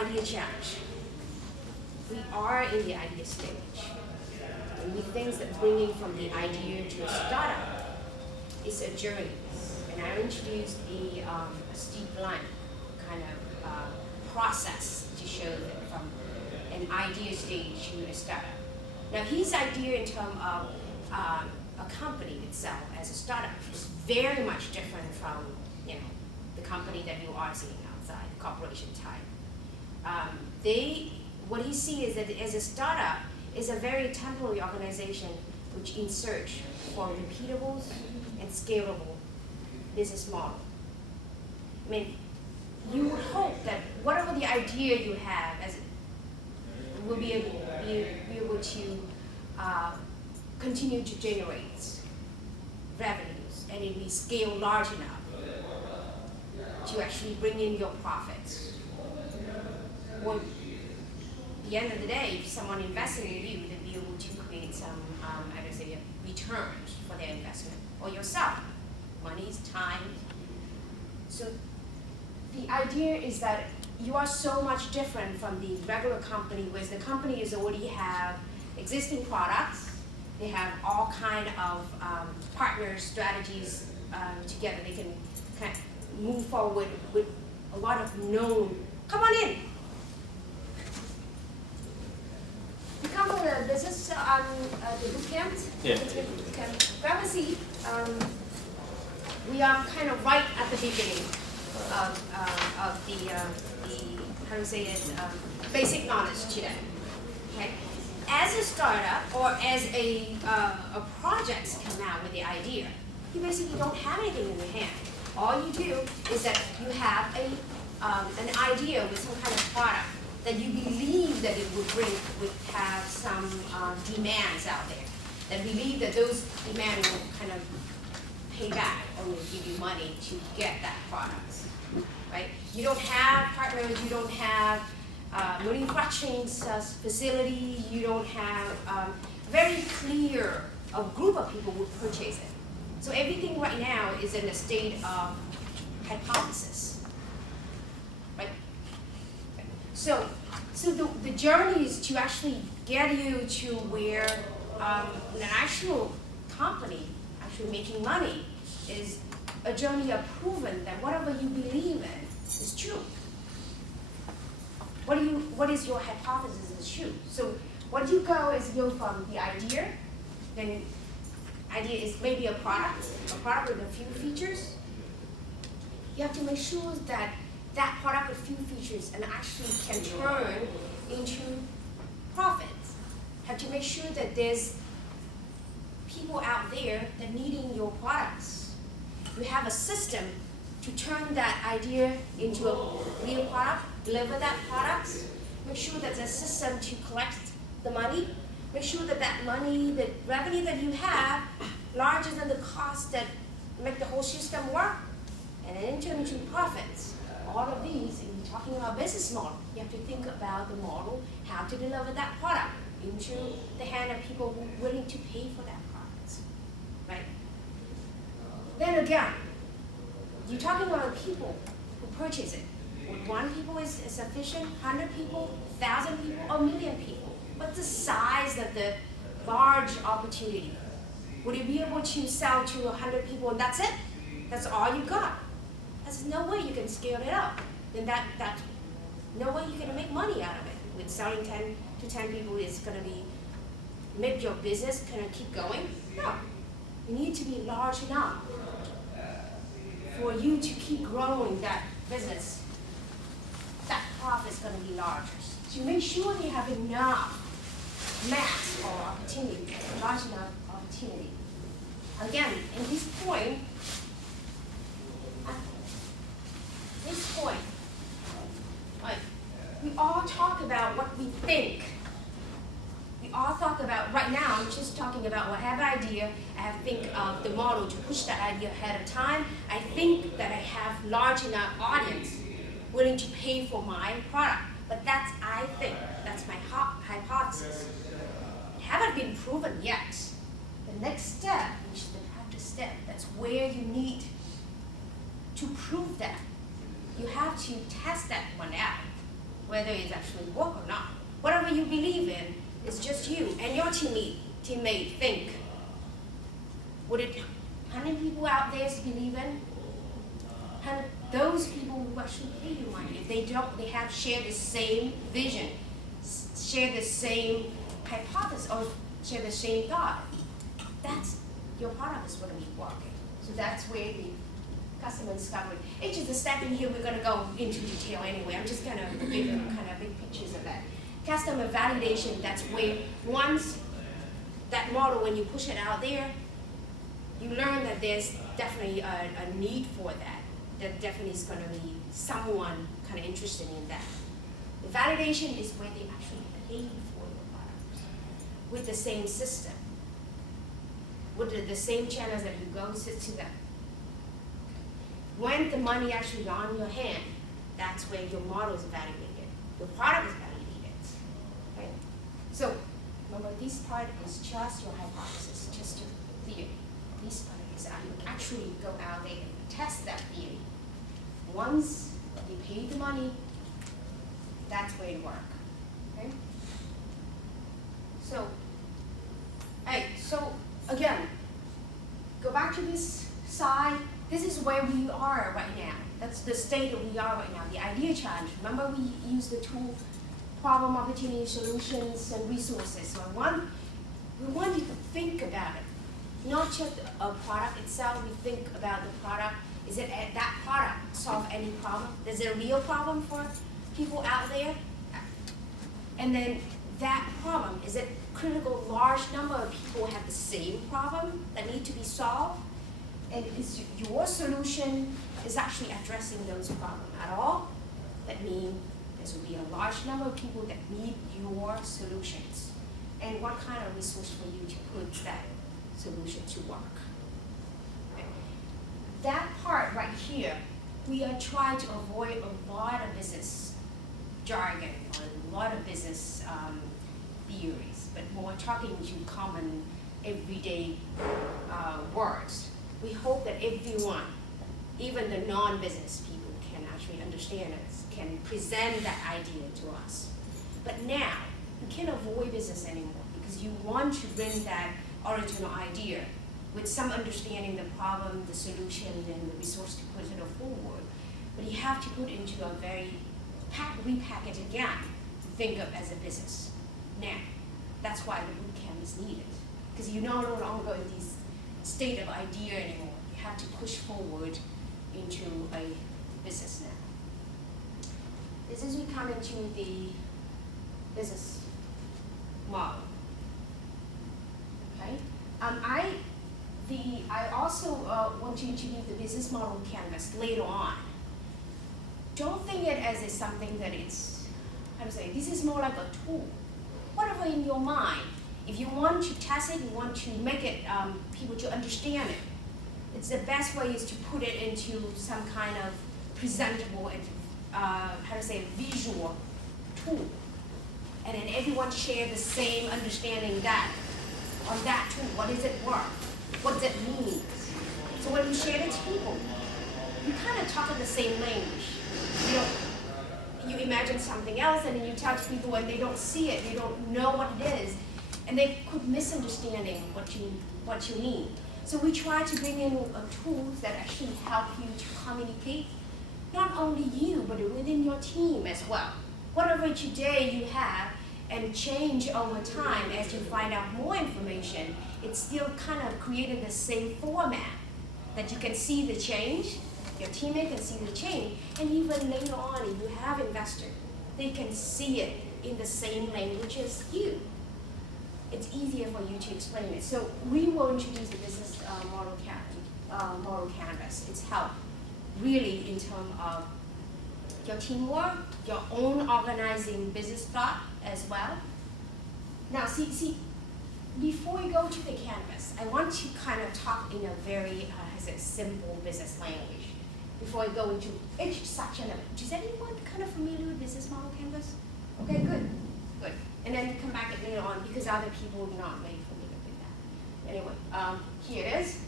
idea challenge. We are in the idea stage. And we think that bringing from the idea to a startup is a journey. And I introduced a steep line kind of process to show that from an idea stage to a startup. Now his idea in terms of a company itself as a startup is very much different from the company that you are seeing outside, the corporation type. What he sees is that as a startup is a very temporary organization which in search for repeatable and scalable business model. I mean, you would hope that whatever the idea you have will be able to continue to generate revenues, and it will scale large enough to actually bring in your profits. Or at the end of the day, if someone investing in you, they'll be able to create some, returns for their investment, or yourself. Money is time. So the idea is that you are so much different from the regular company, where the company is already have existing products. They have all kind of partner strategies together. They can kind of move forward with a lot of known. Come on in. You come from the business the bootcamp. Yeah. Bootcamp. Grab a seat. We are kind of right at the beginning of the how to say it, basic knowledge today. Okay. As a startup or as a project come out with the idea, you basically don't have anything in your hand. All you do is that you have an idea with some kind of product that you believe that it would have some demands out there. That believe that those demands will kind of pay back or will give you money to get that product, right? You don't have partners, you don't have manufacturing facility, you don't have very clear a group of people who purchase it. So everything right now is in a state of hypothesis, right? So the journey is to actually get you to where an actual company actually making money is a journey of proving that whatever you believe in is true. What is your hypothesis is true? So what you go is you go from the idea, then idea is maybe a product with a few features. You have to make sure that that product with few features and actually can turn into profits. Have to make sure that there's people out there that needing your products. You have a system to turn that idea into a real product, deliver that product, make sure that there's a system to collect the money, make sure that that money, the revenue that you have, larger than the cost that make the whole system work, and then turn into profits. All of these, and you're talking about business model, you have to think about the model, how to deliver that product into the hand of people who are willing to pay for that product, right? Then again, you're talking about people who purchase it. Would 1 people is sufficient, 100 people, 1,000 people, or 1,000,000 people? What's the size of the large opportunity? Would you be able to sell to 100 people and that's it? That's all you got? There's no way you can scale it up. Then that no way you're gonna make money out of it. With selling 10 to 10 people is gonna be make your business kind of keep going? No. You need to be large enough for you to keep growing that business. That profit is going to be larger. So make sure you have enough mass or opportunity, large enough opportunity. Again, in this point, right, we all talk about what we think. We all talk about, right now, I'm just talking about, well, I have an idea, I have to think of the model to push that idea ahead of time. I think that I have large enough audience willing to pay for my product. But that's, I think, that's my hypothesis. It haven't been proven yet. The next step, which is the practice step, that's where you need to prove that. You have to test that one out. whether it's actually work or not. Whatever you believe in is just you and your teammate think. Would it 100 people out there believe in? And those people who actually pay you money, if they don't, they have shared the same vision, share the same hypothesis, or share the same thought, that's your product is going to be working. So that's where the customer discovery. It's just a step in here. We're going to go into detail anyway. I'm just going to give you kind of big pictures of that. Customer validation. That's where once that model, when you push it out there, you learn that there's definitely a need for that. That definitely is going to be someone kind of interested in that. The validation is where they actually pay for your product with the same system, with the same channels that you go to them. When the money actually on your hand, that's where your model is validated. Your product is validated. Okay? So remember, this part is just your hypothesis, just your theory. This part is you actually go out there and test that theory. Once you pay the money, that's where it works. Okay? So, so again, go back to this side. This is where we are right now. That's the state that we are right now. The idea challenge. Remember, we use the tool, problem, opportunity, solutions, and resources. So we want you to think about it, not just a product itself. We think about the product. Is it that product solve any problem? Is it a real problem for people out there? And then that problem, is it critical? Large number of people have the same problem that need to be solved? And is your solution is actually addressing those problems at all? That means there will be a large number of people that need your solutions. And what kind of resource for you to put that solution to work? Okay. That part right here, we are trying to avoid a lot of business jargon, a lot of business theories, but more talking to common everyday words. We hope that everyone, even the non-business people, can actually understand it, can present that idea to us. But now, you can't avoid business anymore because you want to bring that original idea with some understanding the problem, the solution, and the resource to put it forward. But you have to put it into a very repackage again to think of as a business. Now, that's why the bootcamp is needed. Because you're no longer in this state of idea anymore. You have to push forward into a business now. This is we come into the business model. Okay. I also want you to leave the business model canvas later on. Don't think it as something that it's, how to say, this is more like a tool. Whatever in your mind. If you want to test it, you want to make it, people to understand it, it's the best way is to put it into some kind of presentable and, how to say, visual tool. And then everyone share the same understanding that, on that tool, what does it work? What does it mean? So when you share it to people, you kind of talk in the same language. You imagine something else and then you tell to people and they don't see it, they don't know what it is, and they could misunderstanding what you need. So we try to bring in tools that actually help you to communicate, not only you, but within your team as well. Whatever today you have and change over time as you find out more information, it's still kind of created the same format that you can see the change, your teammate can see the change, and even later on if you have investors, they can see it in the same language as you. It's easier for you to explain it. So we will introduce the business model canvas. It's help really in terms of your teamwork, your own organizing business thought as well. Now, see, before we go to the canvas, I want to kind of talk in a very simple business language. Before I go into each section of it, is anyone kind of familiar with business model canvas? Okay, good. And then come back later on because other people are not very familiar with that. Anyway, here it is.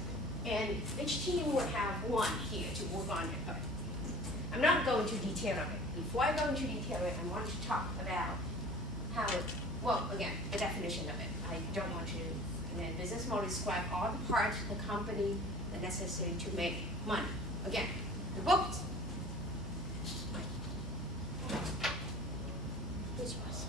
And each team will have one here to work on it. Okay. I'm not going to detail of it. before I go into detail, I want to talk about how it, well, again, the definition of it. I don't want to, in a business model, describe all the parts of the company that are necessary to make money. Again, the books. Here's yours.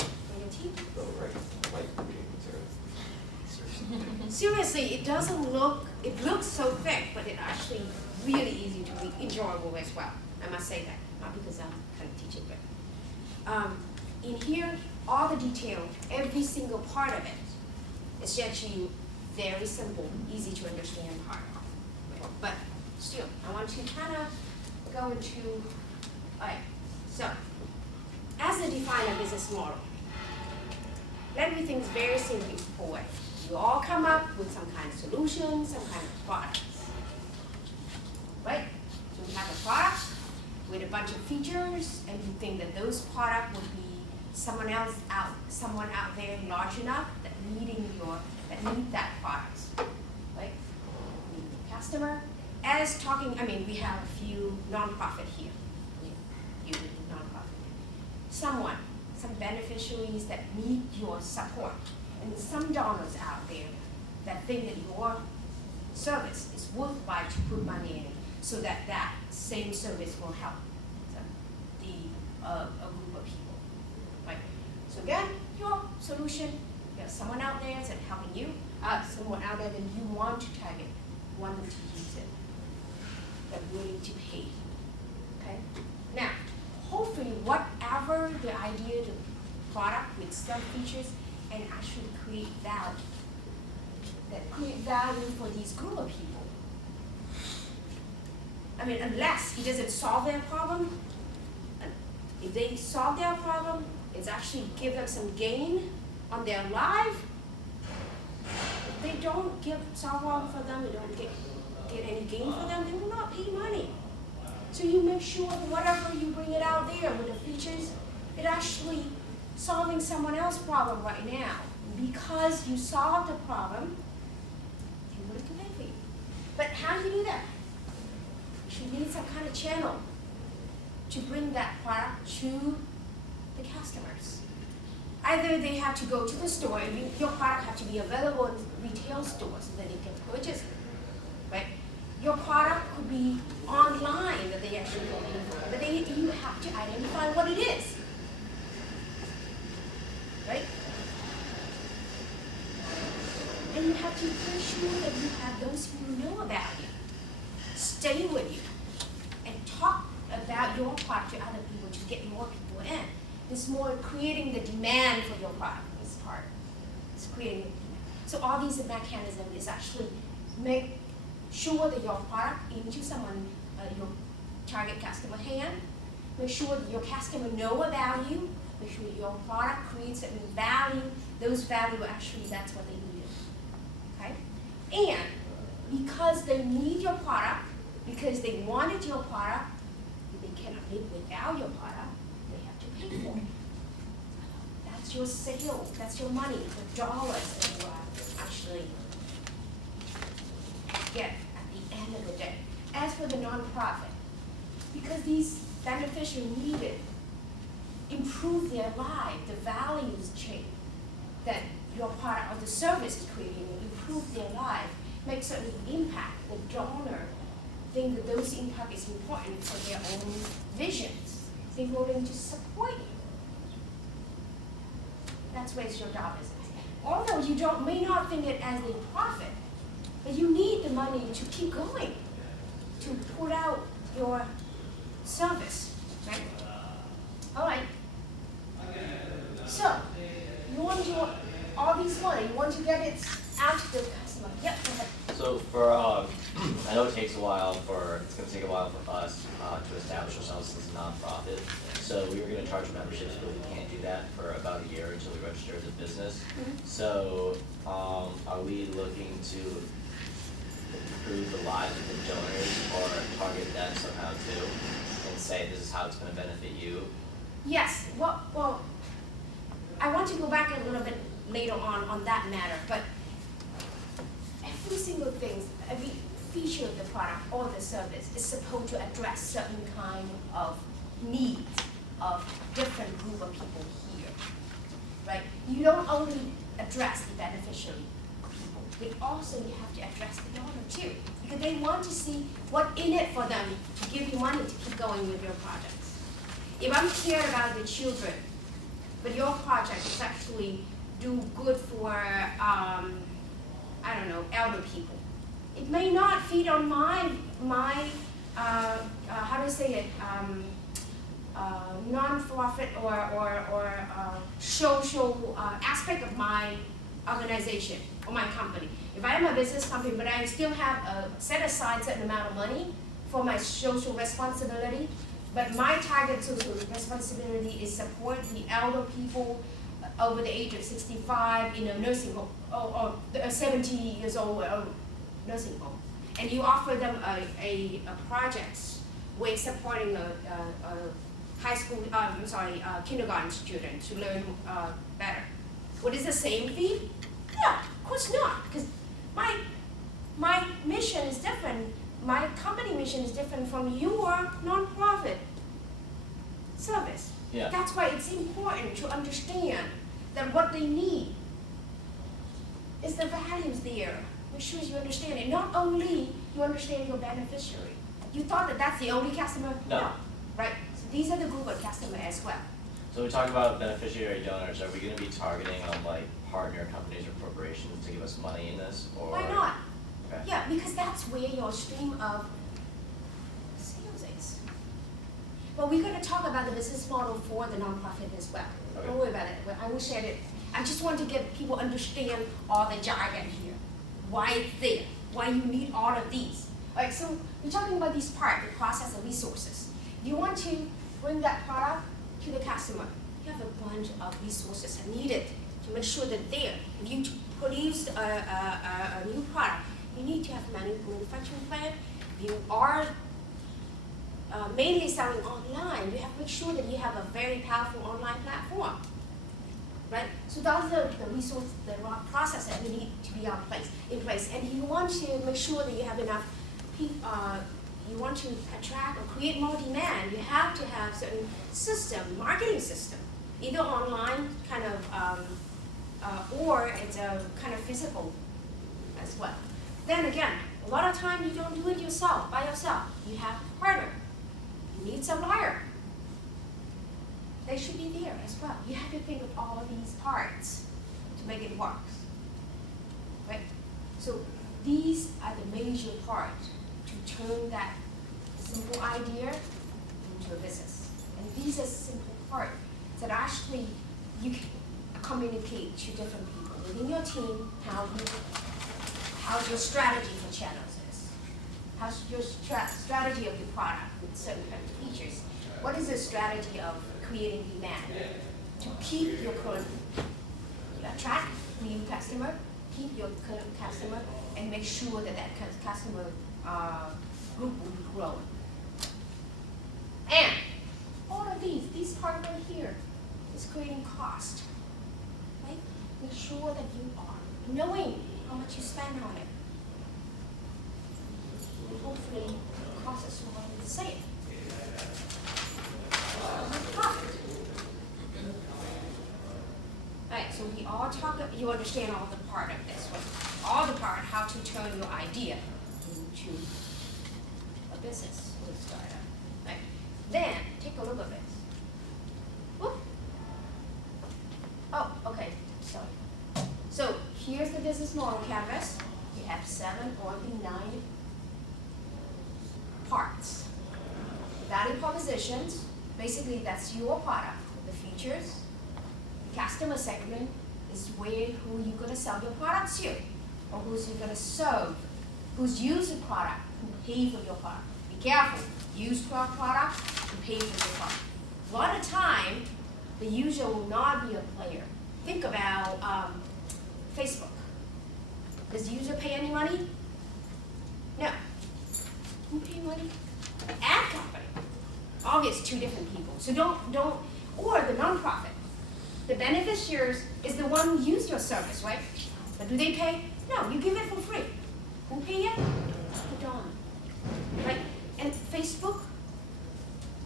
And your tea? Oh, right. Like reading material. Seriously, it doesn't look, it looks so thick, but it's actually really easy to read, enjoyable as well. I must say that, not because I'm kind of teaching, but in here, all the detail, every single part of it is actually very simple, easy to understand part. But still, I want to kind of go into, all right, so as a define a business model, let me think very simply forward. You all come up with some kind of solution, some kind of products, right? So we have a product with a bunch of features, and you think that those products would be someone out there large enough that need that product, right? Need the customer. As talking, I mean, we have a few nonprofit here. You nonprofit. Some beneficiaries that need your support, and some donors out there that think that your service is worthwhile to put money in, so that that same service will help a group of people, right? So again, your solution, you have someone out there that's helping you, someone out there that you want to target, want them to use it, they're willing to pay, okay? Now, hopefully whatever the idea, the product with some features, and actually create value, that create value for these group of people. I mean, unless it doesn't solve their problem, if they solve their problem, it's actually give them some gain on their life. If they don't solve problem for them, they don't get any gain for them, they will not pay money. So you make sure that whatever you bring it out there with the features, it actually solving someone else's problem right now. Because you solved the problem, they're willing to pay for you. But how do you do that? You need some kind of channel to bring that product to the customers. Either they have to go to the store, and your product have to be available in retail stores so that they can purchase it, right? Your product could be online that they actually go in for, but you have to identify what it is, right? And you have to make sure that you have those who know about you, stay with you, and talk about your product to other people to get more people in. It's more creating the demand for your product, this part. It's creating the demand. So all these mechanisms is actually make sure that your product into someone, your target customer hand, make sure that your customer know about you, make sure your product creates certain value, those value actually that's what they need, okay? And because they need your product, because they wanted your product, they cannot live without your product, they have to pay for it. That's your sale, that's your money, the dollars that you actually get at the end of the day. As for the nonprofit, because these beneficiaries need it, improve their life, the values change that your product or the service is creating, improve their life, make certain impact, the donor think that those impact is important for their own visions. They're willing to support you. That's where your job is. Although you may not think it as a profit, but you need the money to keep going, to put out your service, right? All right. So, you want to do all these money, you want to get it out to the customer. Yep, go ahead. So for, I know it's going to take a while for us to establish ourselves as a nonprofit. So we were going to charge memberships, but we can't do that for about a year until we register as a business. Mm-hmm. So are we looking to improve the lives of the donors or target them somehow too and say this is how it's going to benefit you? Yes, well, I want to go back a little bit later on that matter, but every single thing, feature of the product or the service is supposed to address certain kind of needs of different group of people here, right? You don't only address the beneficiary people, but also you have to address the donor too, because they want to see what's in it for them to give you money to keep going with your projects. If I'm cared about the children, but your project is actually do good for, I don't know, elder people, it may not feed on my how do I say it, non-profit or social aspect of my organization or my company. If I am a business company, but I still have set aside a certain amount of money for my social responsibility, but my target social responsibility is support the elder people over the age of 65 in a nursing home, or 70 years old nursing home. And you offer them a project with supporting a high school, kindergarten student to learn better. What is the same fee? No, of course not, because my mission is different. My company mission is different from your nonprofit service. Yeah. That's why it's important to understand that what they need is the values there. Make sure you understand it. Not only you understand your beneficiary. You thought that that's the only customer? No. Right? So these are the group of customers as well. So we talk about beneficiary donors. Are we going to be targeting on like partner companies or corporations to give us money in this, or Why not? Okay. Yeah, because that's where your stream of sales is. But we're going to talk about the business model for the nonprofit as well. Okay. Don't worry about it. I will share it. I just want to get people understand all the jargon here. Why it's there. Why you need all of these. All right, so we're talking about these parts, the process and resources. If you want to bring that product to the customer, you have a bunch of resources that are needed to make sure that there. If you produce a new product, you need to have a manufacturing plant. If you are mainly selling online, you have to make sure that you have a very powerful online platform. Right? So those are the resources, the process that you need to be in place. And you want to make sure that you have enough people, you want to attract or create more demand, you have to have certain system, marketing system, either online kind of, or it's a kind of physical as well. Then again, a lot of time you don't do it yourself, by yourself. You have a partner. You need supplier. They should be there as well. You have to think of all of these parts to make it work. Right? So these are the major parts to turn that simple idea into a business. And these are simple parts that actually you can communicate to different people within your team, how's your strategy for channels is. How's your strategy of your product with certain kind of features. What is the strategy of creating demand to keep your current, attract new customer, keep your current customer, and make sure that that customer group will be growing. And all of these parts right here is creating cost, right? Make sure that you are knowing how much you spend on it. And hopefully the cost is more than the same. Right, so we all talk, you understand all the part of this one. All the part, how to turn your idea into a business or a startup. Right. Then, take a look at this. Whoop. Oh, okay, sorry. So, here's the business model canvas. You have 7 or 9 parts. Value propositions. Basically, that's your product. The features, the customer segment is who you're going to sell your products to, or who's you're going to serve, who's using the product, who pay for your product. Be careful, use your product, and pay for your product. A lot of time, the user will not be a player. Think about Facebook. Does the user pay any money? No. Who pays money? Ad company. Obvious, 2 different people. So don't, or the nonprofit. The beneficiaries is the one who used your service, right? But do they pay? No, you give it for free. Who pay it? The donor, right? And Facebook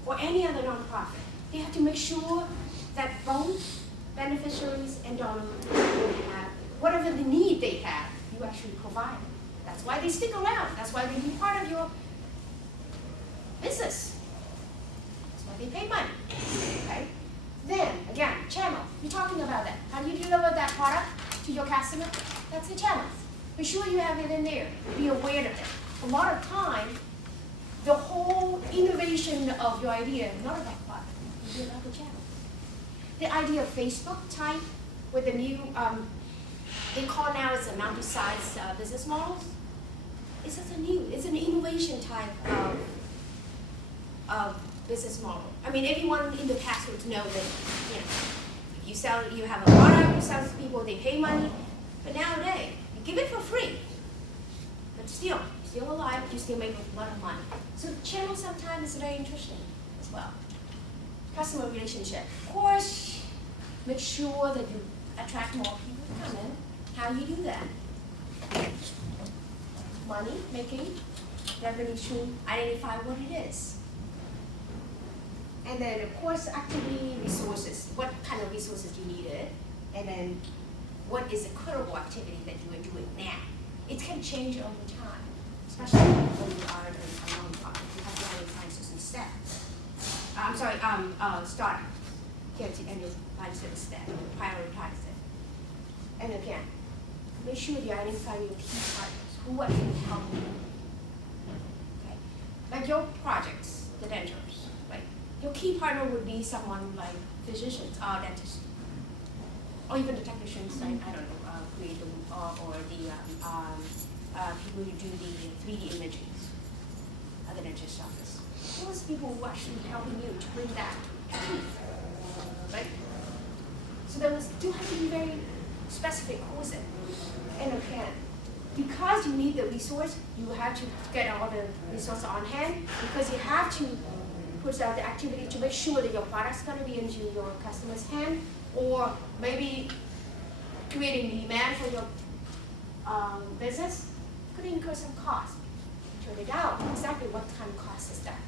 or any other nonprofit, they have to make sure that both beneficiaries and donors will have whatever the need they have, you actually provide. That's why they stick around. That's why they be part of your business. That's why they pay money. Okay? Then, again, channel. You're talking about that. How do you deliver that product to your customer? That's the channel. Be sure you have it in there. Be aware of it. A lot of time, the whole innovation of your idea is not about product. It's about the channel. The idea of Facebook type with the new, they call now it's a multi-size business models. It's just a new, it's an innovation type of business model. I mean, everyone in the past would know that, you know, you sell, you have a product, you sell to people, they pay money. But nowadays, you give it for free. But still, you're still alive, you still make a lot of money. So the channel sometimes is very interesting as well. Customer relationship. Of course, make sure that you attract more people to come in. How you do that? Money making, revenue stream, identify what it is. And then, of course, activity resources. What kind of resources you needed? And then, what is the critical activity that you are doing now? It can change over time, especially when you are a nonprofit. You have to identify certain steps. I'm sorry, start. You have to identify certain steps, prioritize it. And again, make sure you identify your key partners. Who actually help you? Okay, like your projects, the dentures, right? Your key partner would be someone like physicians or dentists, or even the technicians, like, I don't know, create the, or the people who do the 3D imaging at the dentist office. Those people who are actually helping you to bring that teeth, right? So those do have to be very specific. Who is it? And again, because you need the resource, you have to get all the resources on hand, because you have to push out the activity to make sure that your product's going to be into your customer's hand, or maybe creating demand for your business could incur some cost. Turn it out exactly what kind of cost is that.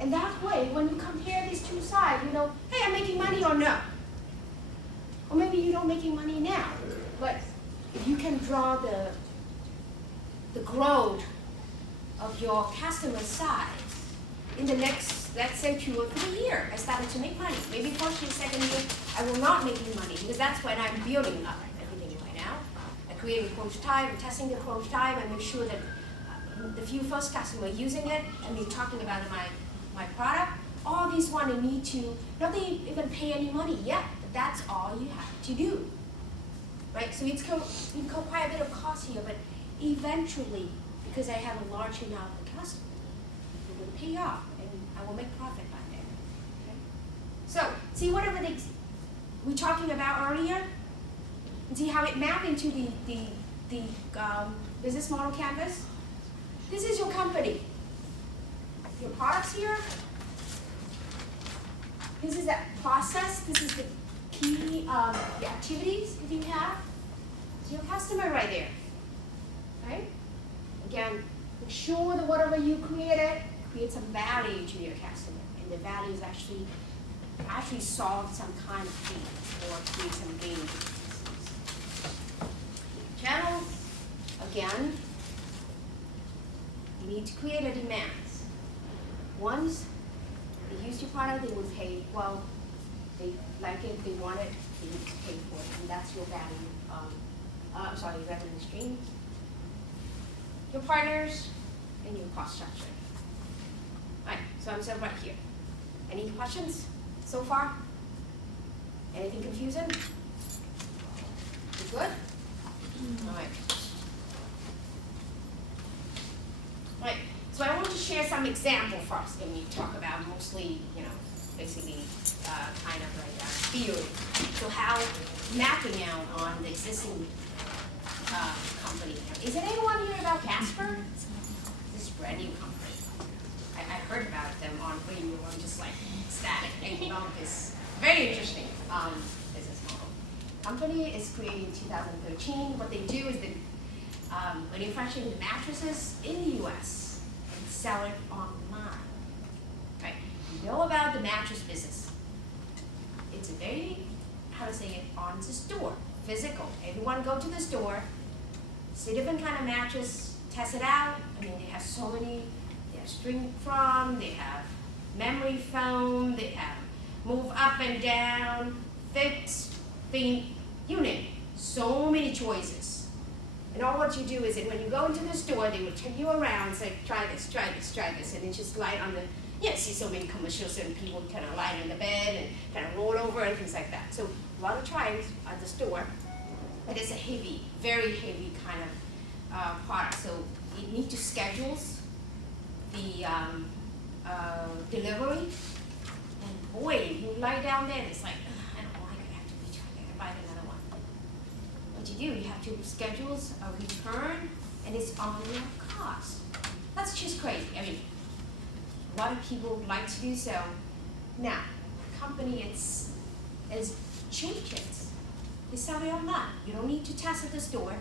And that way, when you compare these two sides, you know, hey, I'm making money or no. Or maybe you're not making money now, but if you can draw the growth of your customer size in the next, let's say 2 or 3 years, I started to make money. Maybe first year, second year, I will not making money, because that's when I'm building up everything right now. I create a prototype, I'm testing the prototype, and make sure that the few first customers using it, and me talking about my product, all these one need to, not they even pay any money yet, but that's all you have to do. Right, so it's quite a bit of cost here, but eventually, because I have a large amount of customers, it will pay off, and I will make profit by then. Okay? So, see whatever we're talking about earlier, and see how it mapped into the business model canvas. This is your company. Your products here. This is that process. This is the key the activities that you have. It's your customer right there. Right? Again, make sure that whatever you created create some value to your customer, and the value is actually solve some kind of thing or create some gain. Channels, again, you need to create a demand. Once they use your product, they will pay. Well, they like it, they want it, they need to pay for it, and that's your value. Revenue stream. Your partners and your cost structure. All right, so I'm right here. Any questions so far? Anything confusing? You good? All right. All right. So I want to share some example first, and we talk about mostly, you know, basically kind of like theory. So how mapping out on the existing company. Is there anyone here about Casper? This is a brand new company. I heard about them on radio. I'm just like ecstatic. And this very interesting business model. Company is created in 2013. What they do is manufacturing the mattresses in the US and sell it online. Right? You know about the mattress business. It's a very, how to say it, on the store, physical. Everyone go to the store, see different kind of mattress, test it out. I mean, they have so many. They have string foam, they have memory foam, they have move up and down, fixed, thin, you name it. So many choices. And all what you do is that when you go into the store, they will take you around and say, try this, try this, try this, and then just lie on the, you see so many commercials and people kind of lie on the bed and kind of roll over and things like that. So a lot of tries at the store, but it's a heavy, very heavy kind of product. So you need to schedule the delivery, and boy, you lie down there and it's like, I don't like it, I have to retry it, I buy another one. What you do, you have to schedule a return, and it's on your cost. That's just crazy. I mean, a lot of people like to do so. Now, company is changed it. They sell it online. You don't need to test at the store.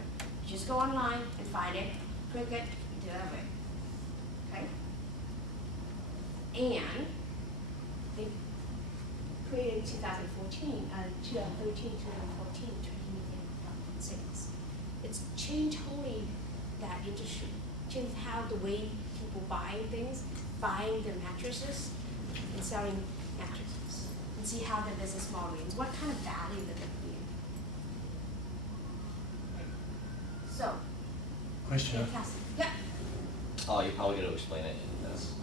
You just go online and find it, click it, deliver it. Okay? And they created in 2014, 2013, 2014, sales. It's changed wholly that industry, changed how the way people buy things, buying the mattresses and selling mattresses, and see how the business model is, what kind of value that they create. So, Question. yeah. Oh, you're probably gonna explain it in this.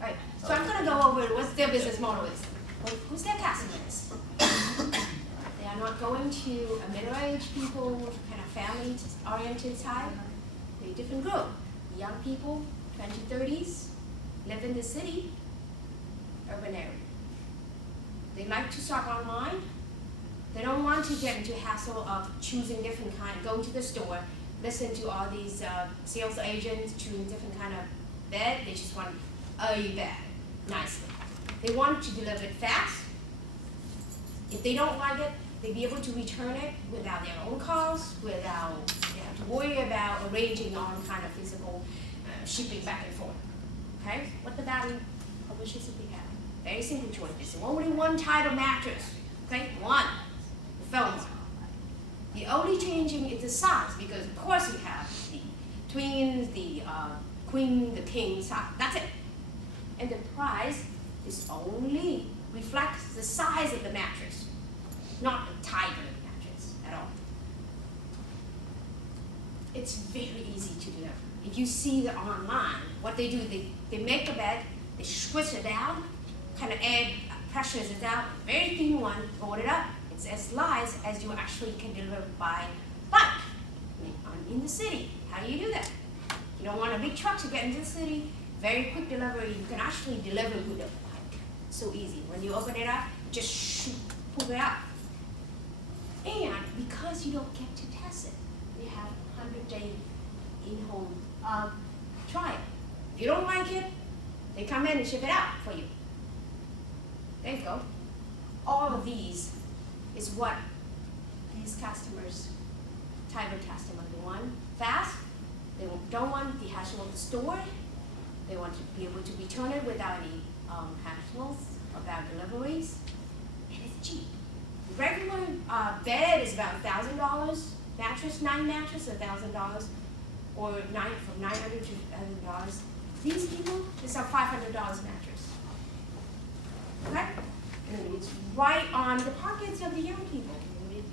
All right, so I'm gonna go over what their business model is. Who's their customers? They are not going to a middle-aged people, kind of family-oriented type. They're a different group. Young people, 20s, 30s, live in the city, urban area. They like to shop online. They don't want to get into hassle of choosing different kind, go to the store, listen to all these sales agents choosing different kind of bed. They just want a bed, nicely. They want to deliver it fast. If they don't like it, they'll be able to return it without their own costs, without they have to worry about arranging all kind of physical shipping back and forth. Okay? What the value publishers that we have? Very simple choice. There's only one type of mattress. Okay? One. The foam one. The only changing is the size, because of course you have the twins, the queen, the king size. That's it. And the price is only reflects the size of the mattress, not the type of the mattress at all. It's very easy to do. If you see the online, what they do, they make a bed, they squish it down, kind of add pressures it out, very thin one, fold it up. It's as light as you actually can deliver by bike in the city. How do you do that? You don't want a big truck to get into the city. Very quick delivery. You can actually deliver with a bike. So easy. When you open it up, just shoot, pull it out. And because you don't get to test it, we have 100-day in-home trial. If you don't like it, they come in and ship it out for you. There you go. All of these is what these customers, type of customer, they want fast, they don't want the hassle of the store, they want to be able to return it without any hassles about deliveries, and it's cheap. The regular bed is about $1,000, mattress, 9 mattress, $1,000, or from $900 to $1,000. These people, they sell $500 mattress. Okay? And it's right on the pockets of the young people. It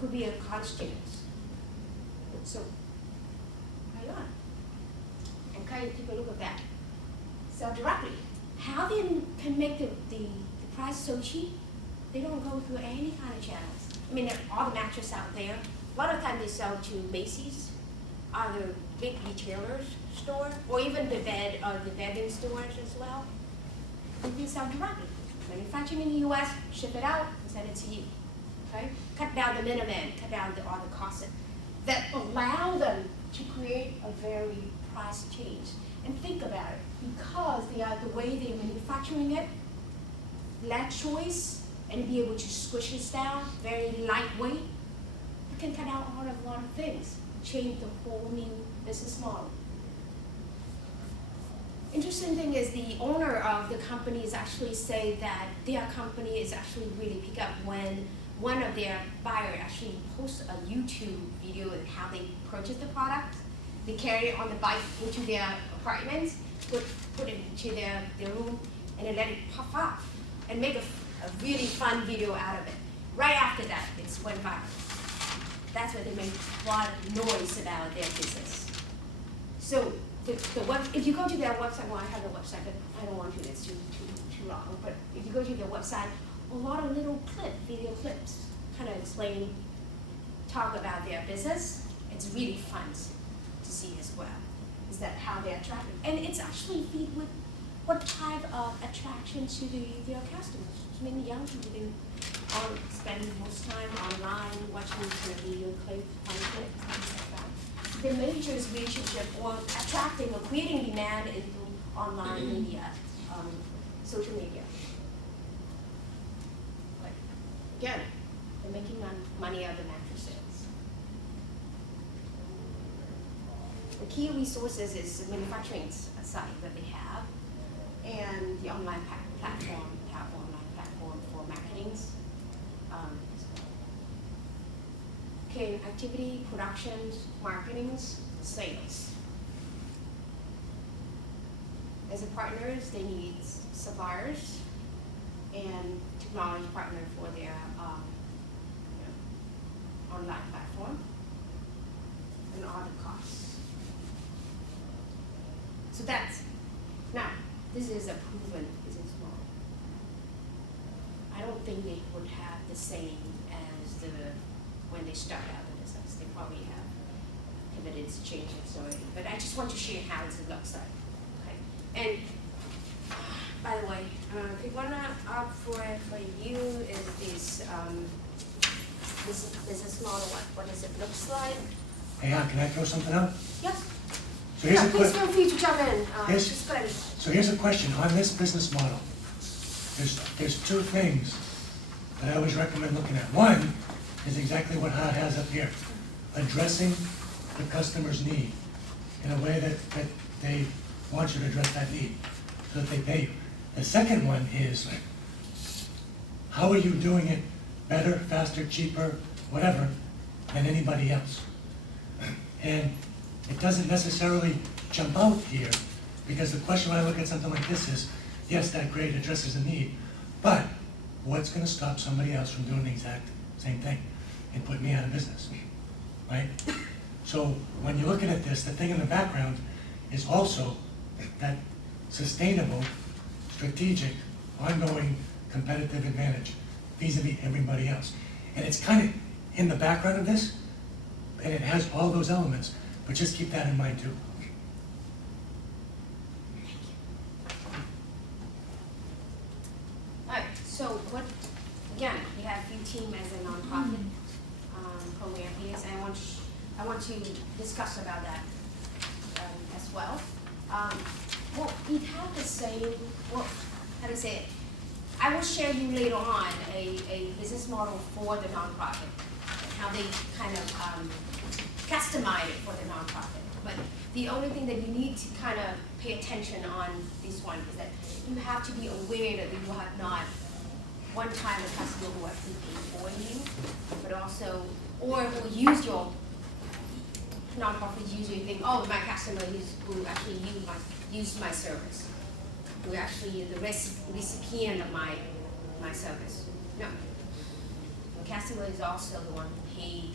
could be a college students. So, right on. Okay, take a look at that. Sell directly. How they can make the price so cheap? They don't go through any kind of channels. I mean, all the mattresses out there, a lot of times they sell to Macy's, other big retailers store, or even the bedding stores as well. They can sell directly. Manufacturing in the U.S., ship it out, and send it to you. Okay? Cut down the middleman, cut down all the costs that allow them to create a very price change. And think about it, because they are the way they're manufacturing it, less choice, and be able to squish this down, very lightweight, you can cut out a lot of things. change the whole new business model. Interesting thing is the owner of the companies actually say that their company is actually really pick up when one of their buyers actually posts a YouTube video of how they purchase the product. They carry it on the bike into their apartments, put it into their room, and then let it pop off and make a really fun video out of it. Right after that, it's went viral. That's why they make a lot of noise about their business. So if you go to their website, well, I have a website, but I don't want to, it's too long. But if you go to their website, a lot of little video clips, kind of talk about their business. It's really fun to see as well. Is that how they're attractive? And it's actually feed with what type of attraction to their customers. Many young people spend most time online watching video clips, fun clips, things like that. The major relationship or attracting or creating demand is through online media, social media. But again, they're making money out of the mattress sales. The key resources is the manufacturing site that they have, and the online platform for marketing. Okay, activity, productions, marketings, sales. As a partners, they need suppliers and technology partner for their online platform and all the costs. So now, this is a proven business model. I don't think they would have the same as when they start out the business. They probably have pivoted, changes already. But I just want to share how it looks like. Okay. And by the way, the one up for you is this business model. What does it looks like? Hey, can I throw something out? Yes. So here's please feel free to jump in. Just go ahead. So here's a question on this business model. There's two things that I always recommend looking at. One is exactly what Howard has up here, addressing the customer's need in a way that they want you to address that need, so that they pay you. The second one is, how are you doing it better, faster, cheaper, whatever, than anybody else? And it doesn't necessarily jump out here, because the question when I look at something like this is, yes, that grade addresses a need, but what's going to stop somebody else from doing the exact same thing and put me out of business, right? So when you're looking at this, the thing in the background is also that sustainable, strategic, ongoing competitive advantage vis-a-vis everybody else. And it's kind of in the background of this, and it has all those elements, but just keep that in mind too. All right, so again, we have few team as a nonprofit program here, and I want to discuss about that as well. Well, we have the same, how to say it? I will share you later on a business model for the nonprofit, how they kind of customize it for the nonprofit. But the only thing that you need to kind of pay attention on this one is that you have to be aware that you have not one time a customer who actually paid for you, but also, or who use your nonprofits usually think, oh, my customer who actually use my service, who actually is the recipient of my service. No. The customer is also the one who paid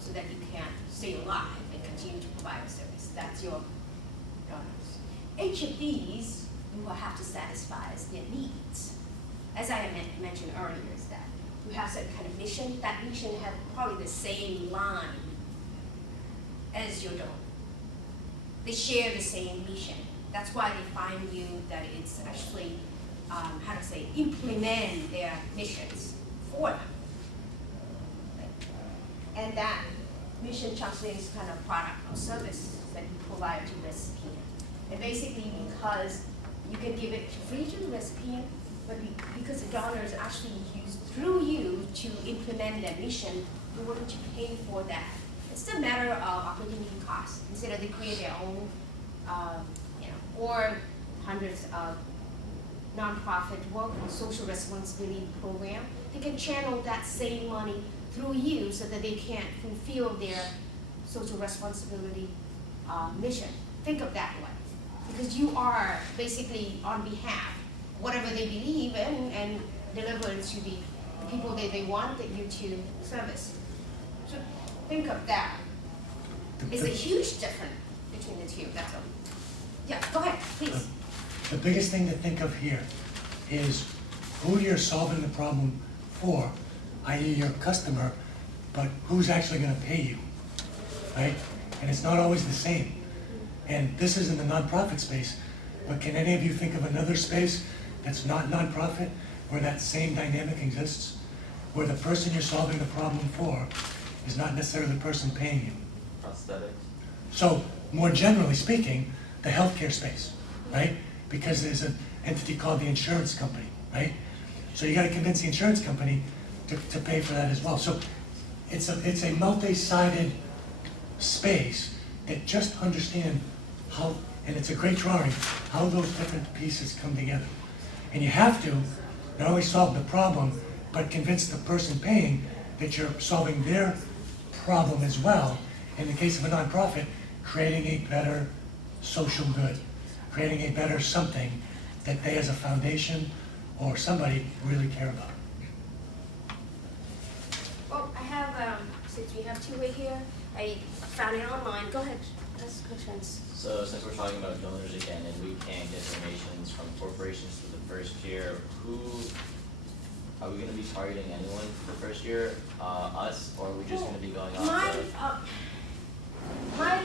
so that you can stay alive and continue to provide a service. That's your donors. Each of these you will have to satisfy their needs. As I mentioned earlier, is that you have some kind of mission. That mission has probably the same line as your donor. They share the same mission. That's why they find you that it's actually, implement their missions for them. And that mission translates kind of product or service that you provide to the recipient. And basically because you can give it free to the recipient, but because the donors actually use through you to implement their mission, you're willing to pay for that It's a matter of opportunity cost. Instead of they create their own, or hundreds of nonprofit work or social responsibility program, they can channel that same money through you so that they can fulfill their social responsibility mission. Think of that way. Because you are basically on behalf, whatever they believe in, and deliver it to the people that they want you to service. So think of that. It's a huge difference between the two, that's all. Yeah, go ahead, please. The biggest thing to think of here is who you're solving the problem for, i.e. your customer, but who's actually gonna pay you, right? And it's not always the same. And this is in the nonprofit space, but can any of you think of another space that's not nonprofit where that same dynamic exists? Where the person you're solving the problem for is not necessarily the person paying you? Prosthetics. So, more generally speaking, the healthcare space, right? Because there's an entity called the insurance company, right? So you gotta convince the insurance company to pay for that as well. So it's a multi-sided space that just understand how, and it's a great drawing, how those different pieces come together. And you have to not only solve the problem, but convince the person paying that you're solving their problem as well. In the case of a nonprofit, creating a better social good, creating a better something that they as a foundation or somebody really care about. Well, I have, since we have two right here, I found it online. Go ahead, ask questions. So since we're talking about donors again, and we can't get donations from corporations for the first year, are we gonna be targeting anyone for the first year? Us, or are we just gonna be going off My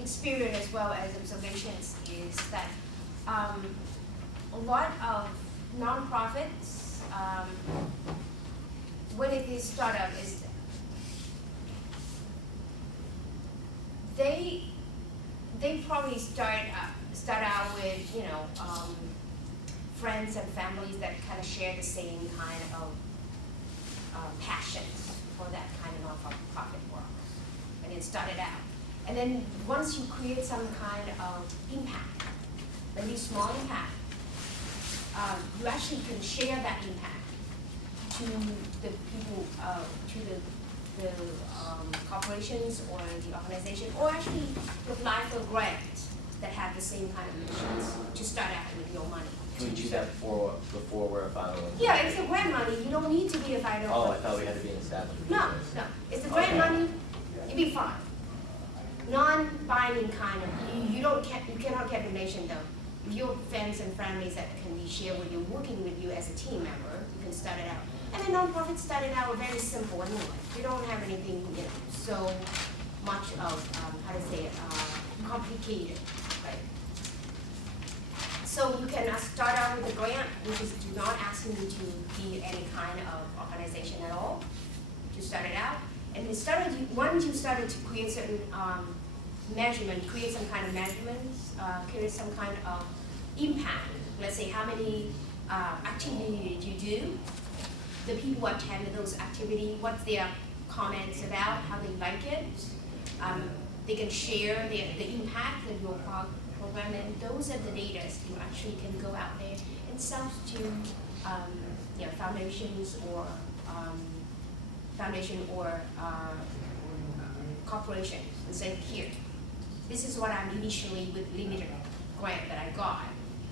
experience as well as observations is that a lot of nonprofits, when it is startup, is they probably start out with friends and families that kind of share the same kind of passions for that kind of nonprofit work, and it started out. And then once you create some kind of impact, maybe small impact, you actually can share that impact to the people, to the corporations or the organization, or actually apply for grants that have the same kind of missions to start out with your money. Can we do that before we're a 501c3? Yeah, it's the grant money. You don't need to be a 501c3. Oh, I thought we had to be an established. No, it's the grant money. You'll be fine. Non-binding kind of. You cannot get donation though. If your friends and families that can be shared with you, working with you as a team member, you can start it out. And the nonprofits started out very simple anyway. You don't have anything, so much of complicated, right? So you can start out with a grant, which is not asking you to be any kind of organization at all, to start it out. And once you started to create certain measurement, create some kind of measurements, create some kind of impact. Let's say how many activities you do, the people who attend those activities, what's their comments about, how they like it. They can share the impact of your program, and those are the data you actually can go out there and sell to foundations or corporations and say, here, this is what I'm initially with limited grant that I got.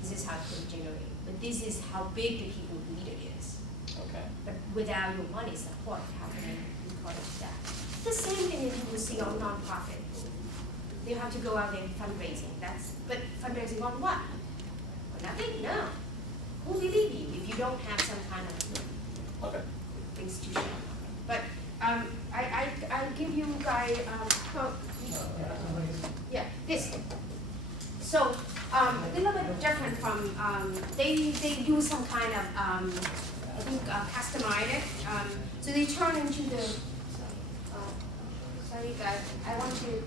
This is how it can generate. But this is how big the people need it is. Okay. But without your money support, how can I be part of that? The same thing that you will see on nonprofit. They have to go out there and fundraising. But fundraising on what? On nothing? No. Who believe you if you don't have some kind of things to share? But I give you guys this. So a little bit different from they use some kind of customize it. So they turn into the sorry guys, I want to.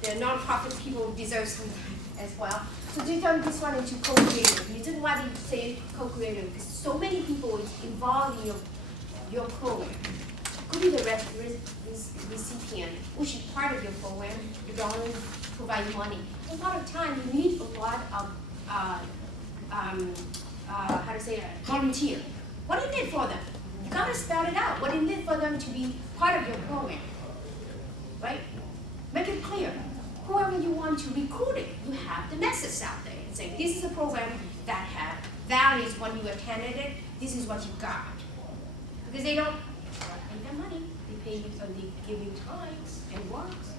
The nonprofit people deserve some as well. So they turn this one into co-creative. You didn't want to say co-creative because so many people involved in your program. could be the recipient, which is part of your program. You don't only provide money. A lot of time you need a lot of volunteer. What is it for them? You gotta spell it out. What is it for them to be part of your program, right? Make it clear. Whoever you want to recruit it, you have the message out there and say, this is a program that has values when you attended it. This is what you got. Because they don't pay them money. They pay you and they give you times and works.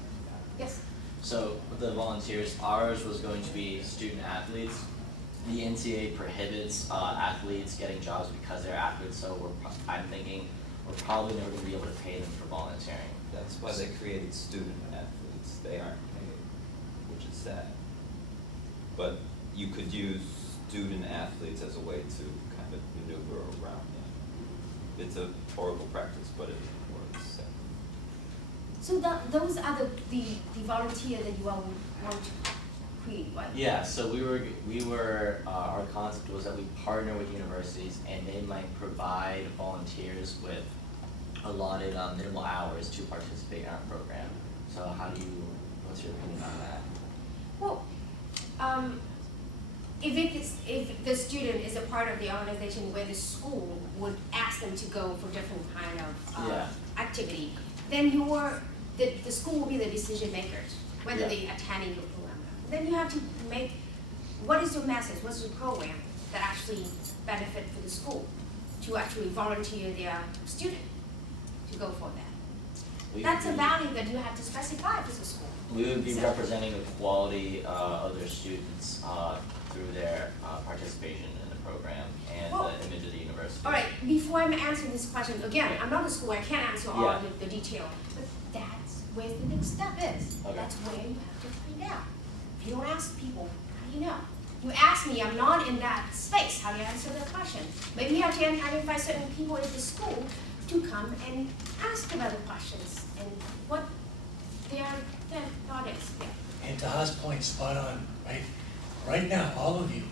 Yes. So with the volunteers, ours was going to be student athletes. The NCAA prohibits athletes getting jobs because they're athletes, so I'm thinking we're probably never going to be able to pay them for volunteering. That's why they created student athletes. They aren't paid, which is sad. But you could use student athletes as a way to kind of maneuver around that. It's a horrible practice, but it works. So those are the volunteer that you all want to create, right? Yeah, so we were our concept was that we partner with universities and they might provide volunteers with allotted minimal hours to participate in our program. So what's your opinion on that? Well, if the student is a part of the organization where the school would ask them to go for different kind of activity, then the school will be the decision makers, whether they attending your program. Then you have to make, what is your message, what's your program that actually benefit for the school to actually volunteer their student to go for that. That's a value that you have to specify for the school. We would be representing the quality of their students through their participation in the program and the image of the university. All right, before I'm answering this question, again, I'm not a school, I can't answer all of the detail, but that's where the next step is. Okay. That's where you have to find out. If you don't ask people, how do you know? You ask me, I'm not in that space, how do you answer the question? Maybe you have to identify certain people in the school to come and ask about the questions and what their thought is. Yeah. And to Ha's point, spot on, right? Right now, all of you,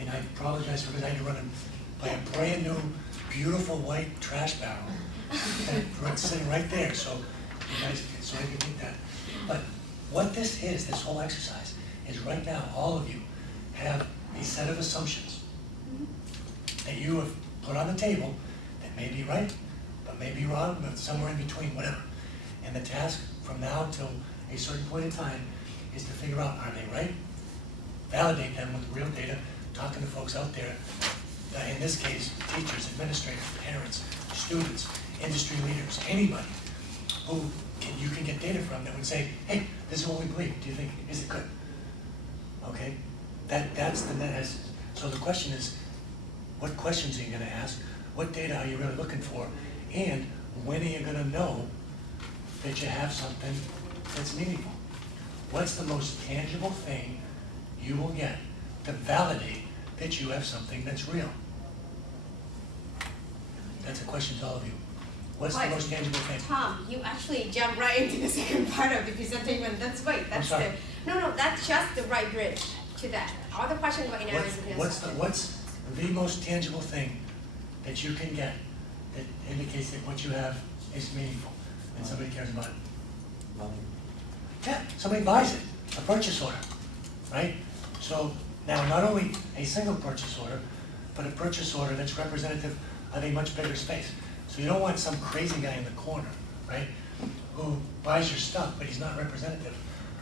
and I apologize because I had to run by a brand new, beautiful white trash barrel. And it's sitting right there, so you guys, so I can get that. But what this is, this whole exercise, is right now, all of you have a set of assumptions that you have put on the table that may be right, but may be wrong, but somewhere in between, whatever. And the task from now till a certain point in time is to figure out, are they right? Validate them with real data, talking to folks out there, in this case, teachers, administrators, parents, students, industry leaders, anybody who you can get data from that would say, hey, this is what we believe, do you think, is it good? Okay, that's the net essence. So the question is, what questions are you gonna ask? What data are you really looking for? And when are you gonna know that you have something that's meaningful? What's the most tangible thing you will get to validate that you have something that's real? That's a question to all of you. What's the most tangible thing? Tom, you actually jumped right into the second part of the presentation. That's right. That's I'm sorry. No, that's just the right bridge to that. All the question right now is What's the most tangible thing that you can get that indicates that what you have is meaningful and somebody cares about it? Money. Yeah, somebody buys it, a purchase order, right? So now not only a single purchase order, but a purchase order that's representative of a much bigger space. So you don't want some crazy guy in the corner, right, who buys your stuff, but he's not representative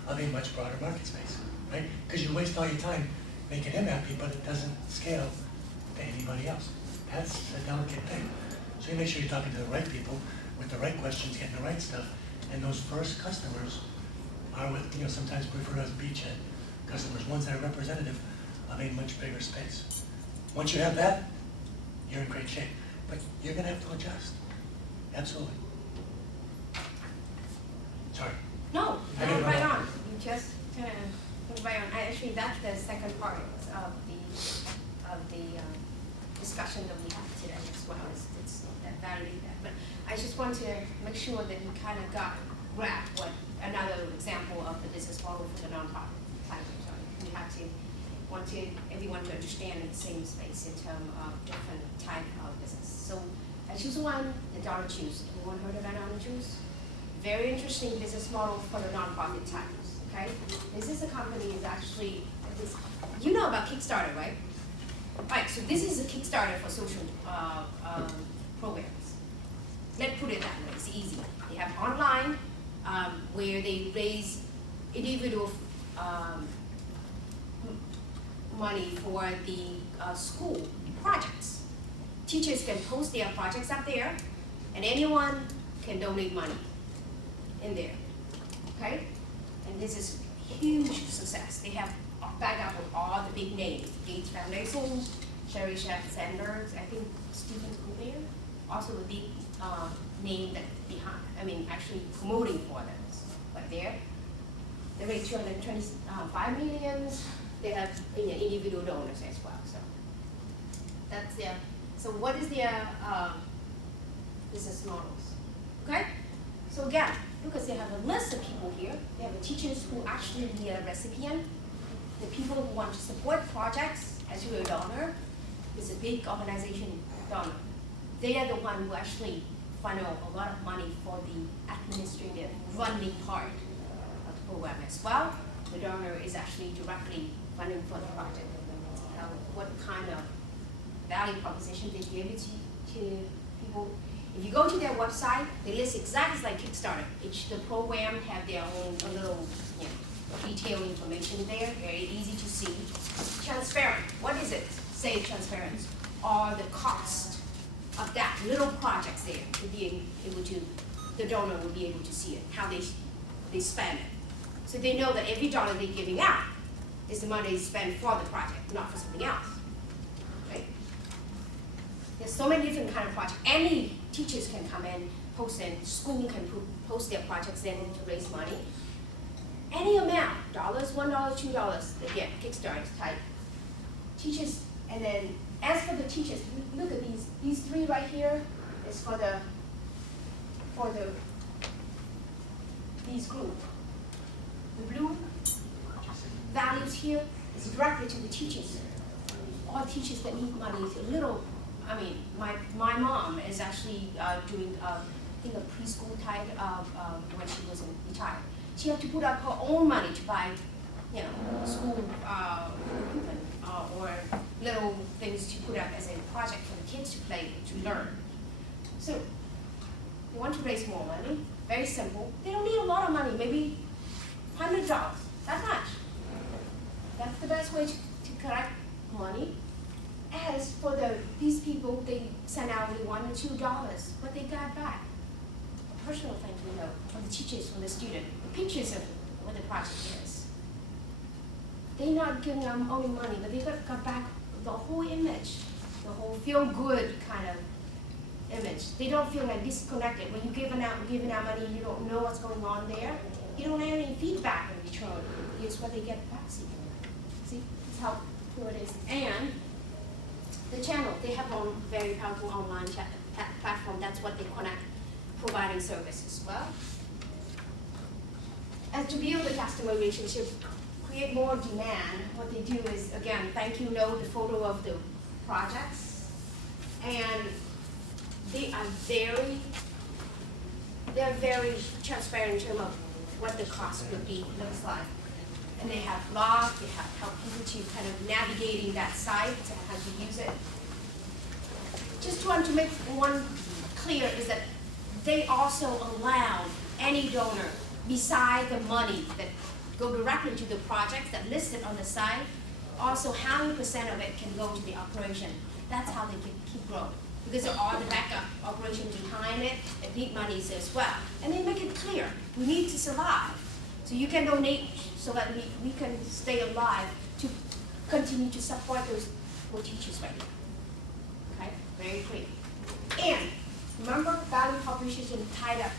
of a much broader market space, right? Because you waste all your time making him happy, but it doesn't scale to anybody else. That's a delicate thing. So you make sure you're talking to the right people with the right questions, getting the right stuff, and those first customers are with, sometimes we refer to as beachhead customers, ones that are representative of a much bigger space. Once you have that, you're in great shape. But you're gonna have to adjust. Absolutely. Sorry. No, I didn't right know. on. You just kind of right on. Actually, that's the second part of the discussion that we have today as well. It's that value that. But I just want to make sure that you kind of grab what another example of the business model for the nonprofit platform. So we have to want everyone to understand in the same space in terms of different type of business. So I choose one, the dollar choose. Anyone heard of that dollar choose? Very interesting business model for the nonprofit types, okay? This is a company is actually, you know about Kickstarter, right? Right, so this is a Kickstarter for social programs. Let's put it that way, it's easy. They have online, where they raise individual money for the school projects. Teachers can post their projects up there, and anyone can donate money in there, okay? And this is huge success. They have backed up with all the big names, Gates Foundation, Sherry Chef Sanders, I think Stephen Colbert, also a big name that behind, actually promoting for them, right there. They raised 225 million. They have individual donors as well. So that's their. So what is their business models? Okay. So again, because they have a list of people here, they have the teachers who actually be a recipient, the people who want to support projects as you're a donor. It's a big organization donor. They are the one who actually funnel a lot of money for the administrative funding part of the program as well. The donor is actually directly funding for the project. What kind of value proposition they give it to people. If you go to their website, they list exactly like Kickstarter. The program have their own a little detailed information there, very easy to see. Transparent, what is it? Say transparent, or the cost of that little projects there to be able to, the donor will be able to see it, how they spend it. So they know that every dollar they're giving out is the money spent for the project, not for something else. Right? There's so many different kind of projects. Any teachers can come in, post in, school can post their projects in to raise money. Any amount, dollars, $1, $2, again, Kickstarter type. Teachers, and then as for the teachers, look at these three right here is for these group. The blue values here is directly to the teachers. All teachers that need money is a little, my mom is actually doing, I think a preschool type of, when she was retired. She had to put up her own money to buy, school equipment or little things to put up as a project for the kids to play, to learn. So, you want to raise more money, very simple. They don't need a lot of money, maybe $100, that much. That's the best way to collect money. As for these people, they send out only $1 or $2, but they got back. A personal thing to know from the teachers, from the student, the pictures of what the project is. They're not giving them only money, but they got back the whole image, the whole feel-good kind of image. They don't feel like disconnected. When you're giving out money, you don't know what's going on there. You don't have any feedback in return. It's what they get back. See, that's how pure it is. And the channel, they have a very powerful online chat platform. That's what they connect, providing service as well. And to build a customer relationship, create more demand, what they do is, again, thank you note, the photo of the projects. And they are very transparent in terms of what the cost would be, looks like. And they have blogs, they have help people to kind of navigating that site and how to use it. Just want to make one clear is that they also allow any donor, beside the money that go directly to the projects that listed on the site, also how many % of it can go to the operation. That's how they can keep growing. Because there are the backup operation behind it that need monies as well. And they make it clear, we need to survive. So you can donate so that we can stay alive to continue to support those poor teachers right now. Okay, very clear. And remember, value proposition tied up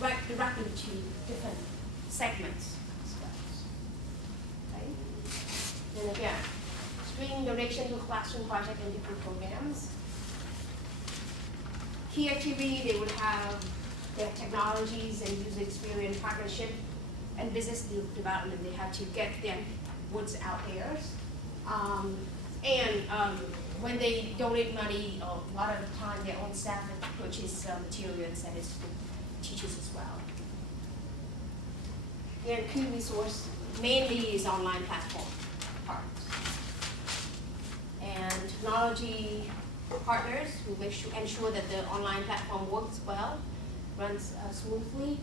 right directly to different segments as well. Okay? And again, streaming donation to classroom project and different programs. Key activity, they would have their technologies and user experience partnership and business development. They have to get their woods out there. when they donate money, a lot of the time their own staff will purchase materials and it's for teachers as well. Then key resource mainly is online platform part. And technology partners who ensure that the online platform works well, runs smoothly.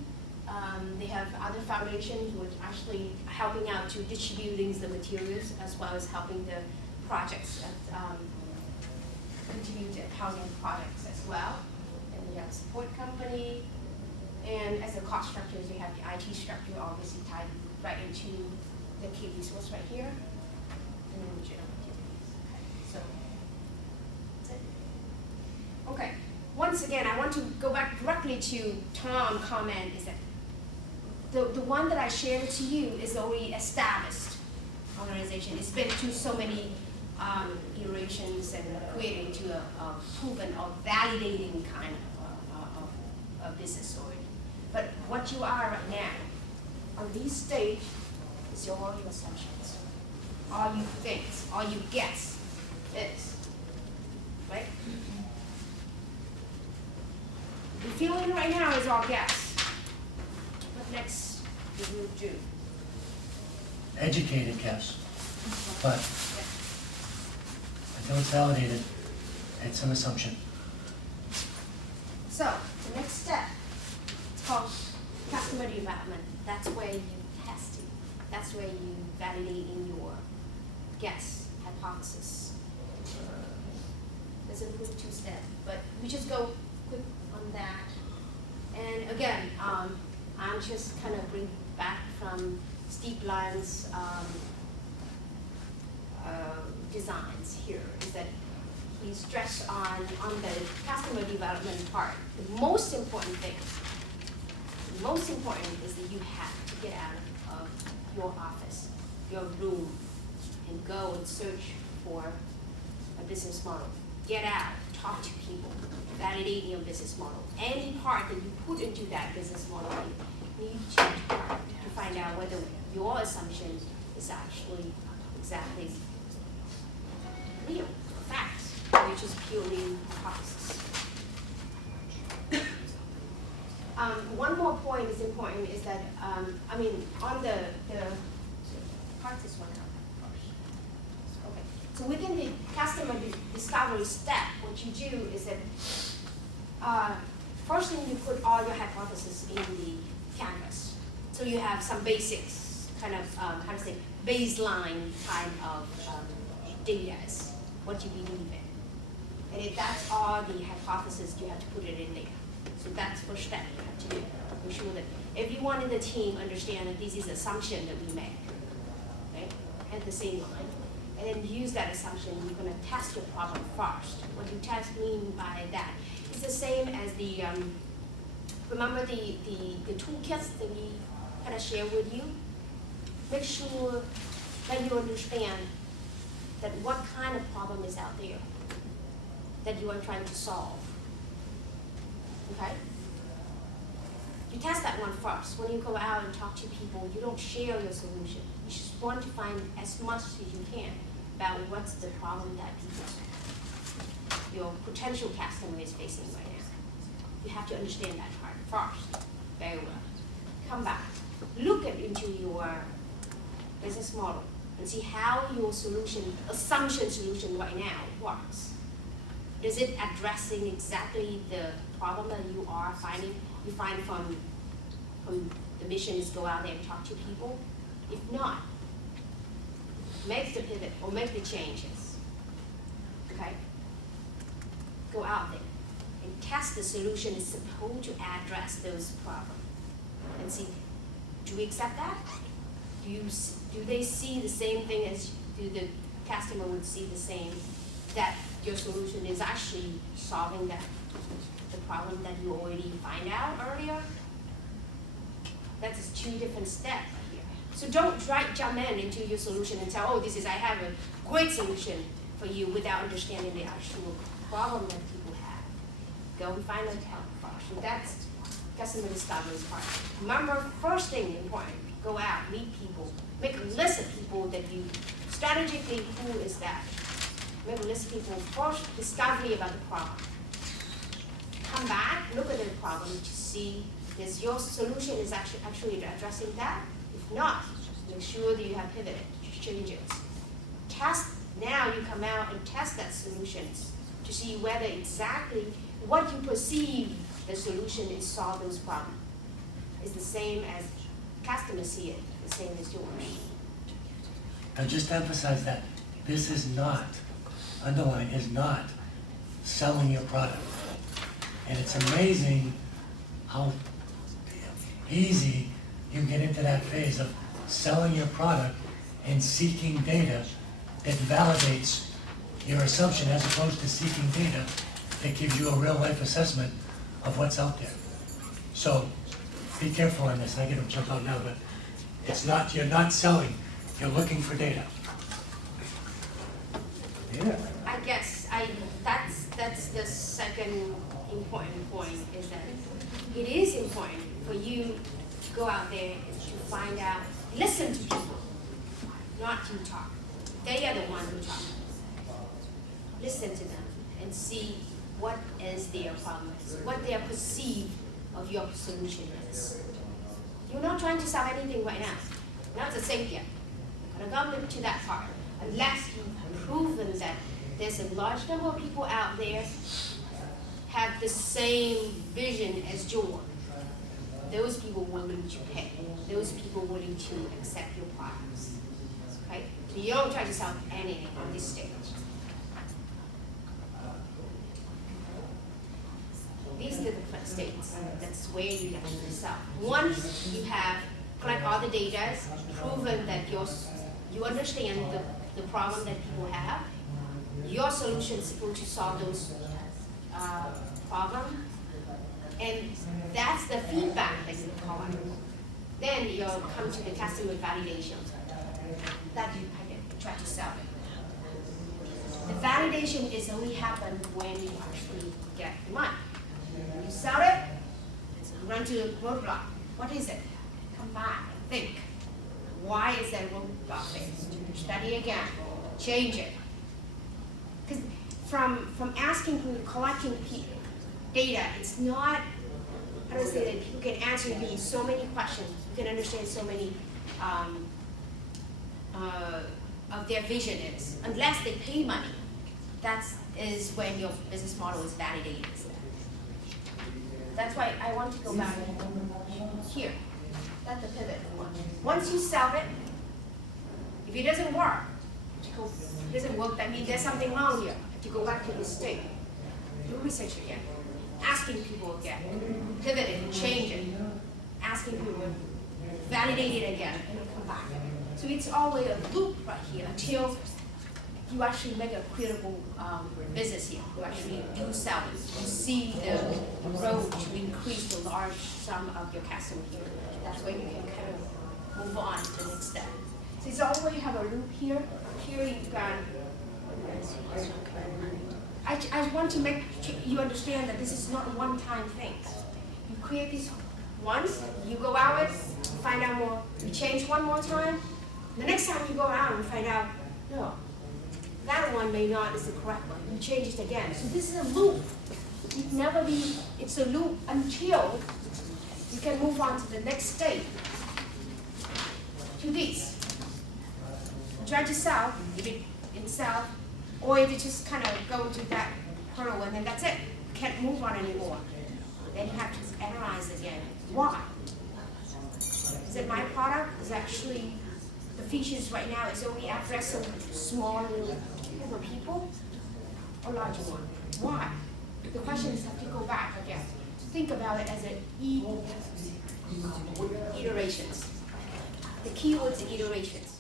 They have other foundations which actually helping out to distributing the materials as well as helping the projects continue to housing projects as well. And we have a support company. And as a cost structures, we have the IT structure obviously tied right into the key resource right here. And then the general activities. Okay, so that's it. Okay. Once again, I want to go back directly to Tom's comment is that the one that I shared to you is already established organization. It's been through so many iterations and creating to a proven or validating kind of business story. But what you are right now, on this stage, is all your assumptions, all you think, all you guess is, right? The feeling right now is all guess. What next do you do? Educated guess, but until it's validated, it's an assumption. So, the next step, it's called customer development. That's where you test it. That's where you validate in your guess, hypothesis. This includes 2 steps, but we just go quick on that. And again, I'm just kind of bring back from Steve Lyon's designs here, is that he stressed on the customer development part. The most important thing, is that you have to get out of your office, your room, and go and search for a business model. Get out, talk to people, validate your business model. Any part that you put into that business model, you need to find out whether your assumption is actually exactly real, facts, which is purely hypothesis. One more point is important is that, on the part this one out first. Okay, so within the customer discovery step, what you do is that, first thing you put all your hypotheses in the canvas. So you have some basics, kind of, baseline kind of data is what you believe in. And if that's all the hypothesis, you have to put it in there. So that's the first step you have to do. Make sure that everyone in the team understands that this is an assumption that we make, right? At the same line. And then use that assumption, you're going to test your problem first. What you test mean by that? It's the same as the, remember the toolkits that we kind of share with you? Make sure that you understand that what kind of problem is out there that you are trying to solve. Okay? You test that one first. When you go out and talk to people, you don't share your solution. You just want to find as much as you can about what's the problem that your potential customer is facing right now. You have to understand that part first, very well. Come back, look into your business model and see how your assumption solution right now works. Is it addressing exactly the problem that you are finding? You find from the mission is go out there and talk to people. If not, make the pivot or make the changes. Okay? Go out there and test the solution is supposed to address those problems. And see, do we accept that? Do they see the same thing as, do the customer would see the same, that your solution is actually solving the problem that you already find out earlier? That's 2 different steps right here. So don't jump into your solution and tell, oh, I have a great solution for you without understanding the actual problem that people have. Go and find out help first. So that's customer discovery part. Remember, first thing important, go out, meet people, make a list of people that you strategically, who is that? make a list of people first discovery about the problem. Come back, look at the problem to see if your solution is actually addressing that. If not, make sure that you have pivoted changes. Test, now you come out and test that solutions to see whether exactly what you perceive the solution is solve those problems. It's the same as customers see it, the same as yours. Now just to emphasize that this is not, underline, is not selling your product. And it's amazing how easy you get into that phase of selling your product and seeking data that validates your assumption as opposed to seeking data that gives you a real life assessment of what's out there. So be careful on this. I get them jump out now, but it's not, you're not selling, you're looking for data. Yeah. I guess that's the second important point is that it is important for you to go out there and to find out, listen to people, not you talk. They are the ones who talk. Listen to them and see what is their problem is, what their perceive of your solution is. You're not trying to sell anything right now. Not the same yet. I'm gonna go to that part. Unless you've proven that there's a large number of people out there have the same vision as yours. Those people willing to pay. Those people willing to accept your products. Okay? So you don't try to sell anything on this stage. These are the different states. That's where you actually sell. Once you have collect all the data, proven that you understand the problem that people have, your solution is going to solve those problems, and that's the feedback that you collect. Then you'll come to the customer validation that you try to sell it. The validation is only happen when you actually get the money. When you sell it, you run to a roadblock. What is it? Come back and think. Why is that roadblock there? Study again, change it. Because from asking people, collecting data, it's not, how do I say that, people can answer you so many questions, you can understand so many of their vision is. Unless they pay money, that is when your business model is validated. That's why I want to go back here. That's the pivot one. Once you sell it, if it doesn't work, that means there's something wrong here. To go back to the state, do research again, asking people again, pivot it, change it, asking people, validate it again, and come back. So it's always a loop right here until you actually make a critical business here. You actually do sell it. You see the growth to increase the large sum of your customer here. That's where you can kind of move on to the next step. So it's always have a loop here. Here you've got. I want to make you understand that this is not a one-time thing. You create this once, you go out, find out more, you change one more time. The next time you go out and find out, no, that one may not is the correct one. You change it again. So this is a loop. It never be, it's a loop until you can move on to the next stage. To this. Try to sell, if it itself, or if you just kind of go to that hurdle and then that's it. You can't move on anymore. Then you have to analyze again. Why? Is it my product? Is actually the features right now is only addressing small group of people or larger one? Why? The question is have to go back again. Think about it as iterations. The keywords are iterations.